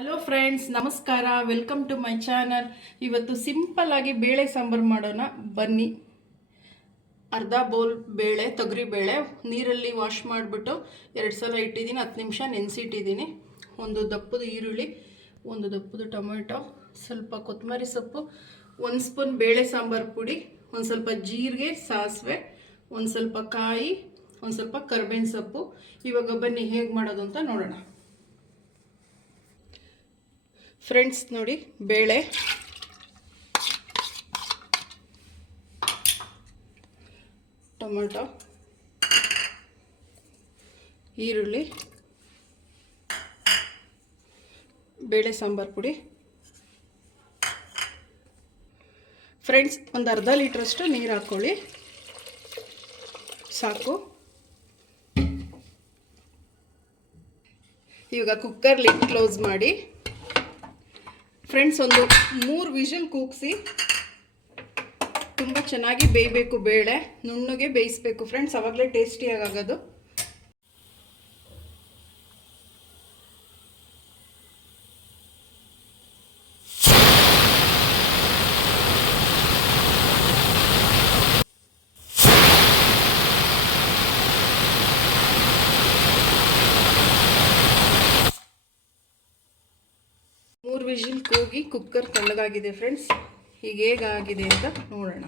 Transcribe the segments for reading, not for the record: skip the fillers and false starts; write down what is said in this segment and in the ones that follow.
Hello friends, ನಮಸ್ಕಾರ. Welcome to my channel. ಇವತ್ತು simple ಆಗಿ ಬೇಳೆ ಸಾಂಬಾರು ಮಾಡೋಣ ಬನ್ನಿ. ಅರ್ಧ ಬೌಲ್ ಬೇಳೆ, ತೊಗರಿ ಬೇಳೆ ನೀರಲ್ಲಿ ವಾಶ್ ಮಾಡಿಬಿಟ್ಟು 2 ಸಲ ಇಟ್ಟಿದ್ದೀನಿ. 10 ನಿಮಿಷ ನೆನೆಸಿಟ್ಟಿದ್ದೀನಿ. ಒಂದು ದಪ್ಪದ ಈರುಳ್ಳಿ, ಒಂದು ದಪ್ಪದ ಟೊಮೆಟೊ, ಸ್ವಲ್ಪ ಕೊತ್ತಂಬರಿ ಸೊಪ್ಪು, 1 ಸ್ಪೂನ್ ಬೇಳೆ ಸಾಂಬಾರು ಪುಡಿ, ಒಂದು ಸ್ವಲ್ಪ ಜೀರಿಗೆ, ಸಾಸಿವೆ, ಒಂದು ಸ್ವಲ್ಪ ಕಾಯಿ, ಒಂದು ಸ್ವಲ್ಪ ಕರಿಬೇವಿನ ಸೊಪ್ಪು. ಇವಾಗ ಬನ್ನಿ ಹೇಗೆ ಮಾಡೋದು ಅಂತ ನೋಡೋಣ. ಫ್ರೆಂಡ್ಸ್ ನೋಡಿ, ಬೇಳೆ, ಟೊಮೆಟೊ, ಈರುಳ್ಳಿ, ಬೇಳೆ ಸಾಂಬಾರು ಪುಡಿ. ಫ್ರೆಂಡ್ಸ್, ಒಂದು ಅರ್ಧ ಲೀಟ್ರಷ್ಟು ನೀರು ಹಾಕ್ಕೊಳ್ಳಿ, ಸಾಕು. ಇವಾಗ ಕುಕ್ಕರ್ ಲಿಡ್ ಕ್ಲೋಸ್ ಮಾಡಿ ಫ್ರೆಂಡ್ಸ್, ಒಂದು 3 ವಿಷಲ್ ಕೂಗಿಸಿ. ತುಂಬ ಚೆನ್ನಾಗಿ ಬೇಯಬೇಕು, ಬೇಳೆ ನುಣ್ಣಗೆ ಬೇಯಿಸಬೇಕು ಫ್ರೆಂಡ್ಸ್, ಆವಾಗಲೇ ಟೇಸ್ಟಿಯಾಗಿ ಆಗೋದು. ಮೂರು ವಿಷಲ್ ಕೂಗಿ ಕುಕ್ಕರ್ ತಣ್ಣಗಾಗಿದೆ ಫ್ರೆಂಡ್ಸ್. ಈಗ ಹೇಗಾಗಿದೆ ಅಂತ ನೋಡೋಣ.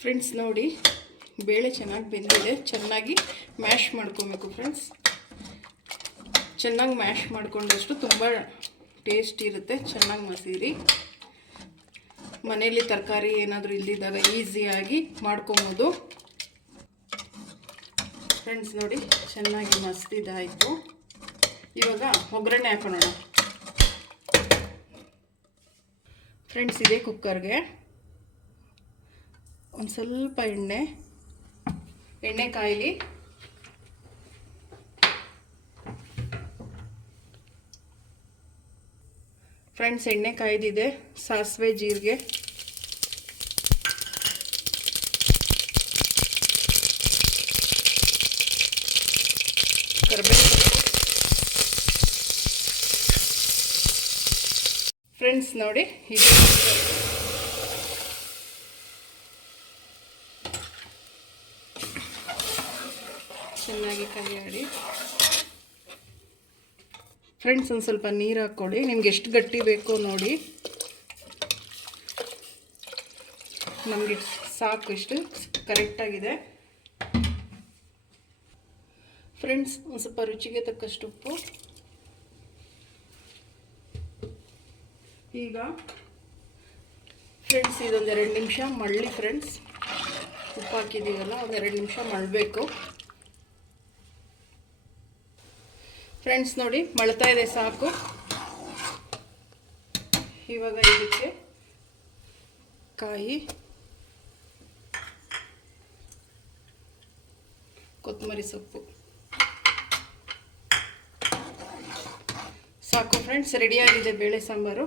ಫ್ರೆಂಡ್ಸ್ ನೋಡಿ, ಬೇಳೆ ಚೆನ್ನಾಗಿ ಬೆಂದಿದೆ. ಚೆನ್ನಾಗಿ ಮ್ಯಾಶ್ ಮಾಡ್ಕೊಬೇಕು ಫ್ರೆಂಡ್ಸ್. ಚೆನ್ನಾಗಿ ಮ್ಯಾಶ್ ಮಾಡ್ಕೊಂಡಷ್ಟು ತುಂಬ ಟೇಸ್ಟ್ ಇರುತ್ತೆ. ಚೆನ್ನಾಗಿ ಮಸೀರಿ. ಮನೆಯಲ್ಲಿ ತರಕಾರಿ ಏನಾದರೂ ಇಲ್ದಿದ್ದಾಗ ಈಸಿಯಾಗಿ ಮಾಡ್ಕೊಬೋದು ಫ್ರೆಂಡ್ಸ್. ನೋಡಿ, ಚೆನ್ನಾಗಿ ಮಸ್ತಿದಾಯಿತು. ಇವಾಗ ಒಗ್ಗರಣೆ ಹಾಕೋಣ ಫ್ರೆಂಡ್ಸ್. ಇದೇ ಕುಕ್ಕರ್ಗೆ ಒಂದು ಸ್ವಲ್ಪ ಎಣ್ಣೆ ಕಾಯಿಲಿ. ಫ್ರೆಂಡ್ಸ್, ಎಣ್ಣೆ ಕಾಯ್ದಿದೆ. ಸಾಸಿವೆ, ಜೀರಿಗೆ, ಕರಿಬೇವು. ಫ್ರೆಂಡ್ಸ್ ನೋಡಿ, ಇದು ಚೆನ್ನಾಗಿ ಕೈಯಾಡಿ. ಫ್ರೆಂಡ್ಸ್, ಒಂದು ಸ್ವಲ್ಪ ನೀರು ಹಾಕ್ಕೊಳ್ಳಿ. ನಿಮ್ಗೆ ಎಷ್ಟು ಗಟ್ಟಿ ಬೇಕೋ ನೋಡಿ. ನಮಗೆ ಸಾಕು, ಇಷ್ಟು ಕರೆಕ್ಟಾಗಿದೆ ಫ್ರೆಂಡ್ಸ್. ಒಂದು ಸ್ವಲ್ಪ ರುಚಿಗೆ ತಕ್ಕಷ್ಟು ಉಪ್ಪು. ಈಗ ಫ್ರೆಂಡ್ಸ್, ಇದೊಂದು 2 ನಿಮಿಷ ಮಳ್ಳಿ ಫ್ರೆಂಡ್ಸ್. ಉಪ್ಪು ಹಾಕಿದ್ದೀವಲ್ಲ, ಒಂದು 2 ನಿಮಿಷ ಮಳ್ಳಬೇಕು ಫ್ರೆಂಡ್ಸ್. ನೋಡಿ, ಮಳ್ತಾ ಇದೆ, ಸಾಕು. ಇವಾಗ ಇದಕ್ಕೆ ಕಾಯಿ, ಕೊತ್ತಂಬರಿ ಸೊಪ್ಪು ಸಾಕು ಫ್ರೆಂಡ್ಸ್. ರೆಡಿಯಾಗಿದೆ ಬೇಳೆ ಸಾಂಬಾರು.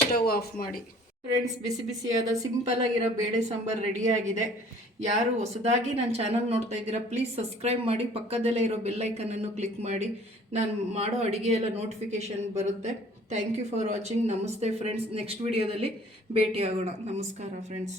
ಸ್ಟವ್ ಆಫ್ ಮಾಡಿ ಫ್ರೆಂಡ್ಸ್. ಬಿಸಿ ಬಿಸಿಯಾದ ಸಿಂಪಲ್ ಆಗಿರೋ ಬೇಳೆ ಸಾಂಬಾರು ರೆಡಿಯಾಗಿದೆ. ಯಾರು ಹೊಸದಾಗಿ ನನ್ನ ಚಾನಲ್ ನೋಡ್ತಾ ಇದ್ದೀರಾ, ಪ್ಲೀಸ್ ಸಬ್ಸ್ಕ್ರೈಬ್ ಮಾಡಿ. ಪಕ್ಕದಲ್ಲೇ ಇರೋ ಬೆಲ್ ಐಕನನ್ನು ಕ್ಲಿಕ್ ಮಾಡಿ. ನಾನು ಮಾಡೋ ಅಡುಗೆ ಎಲ್ಲ ನೋಟಿಫಿಕೇಷನ್ ಬರುತ್ತೆ. Thank you for watching. ನಮಸ್ತೆ ಫ್ರೆಂಡ್ಸ್. ನೆಕ್ಸ್ಟ್ ವಿಡಿಯೋದಲ್ಲಿ ಭೇಟಿ ಆಗೋಣ. ನಮಸ್ಕಾರ ಫ್ರೆಂಡ್ಸ್.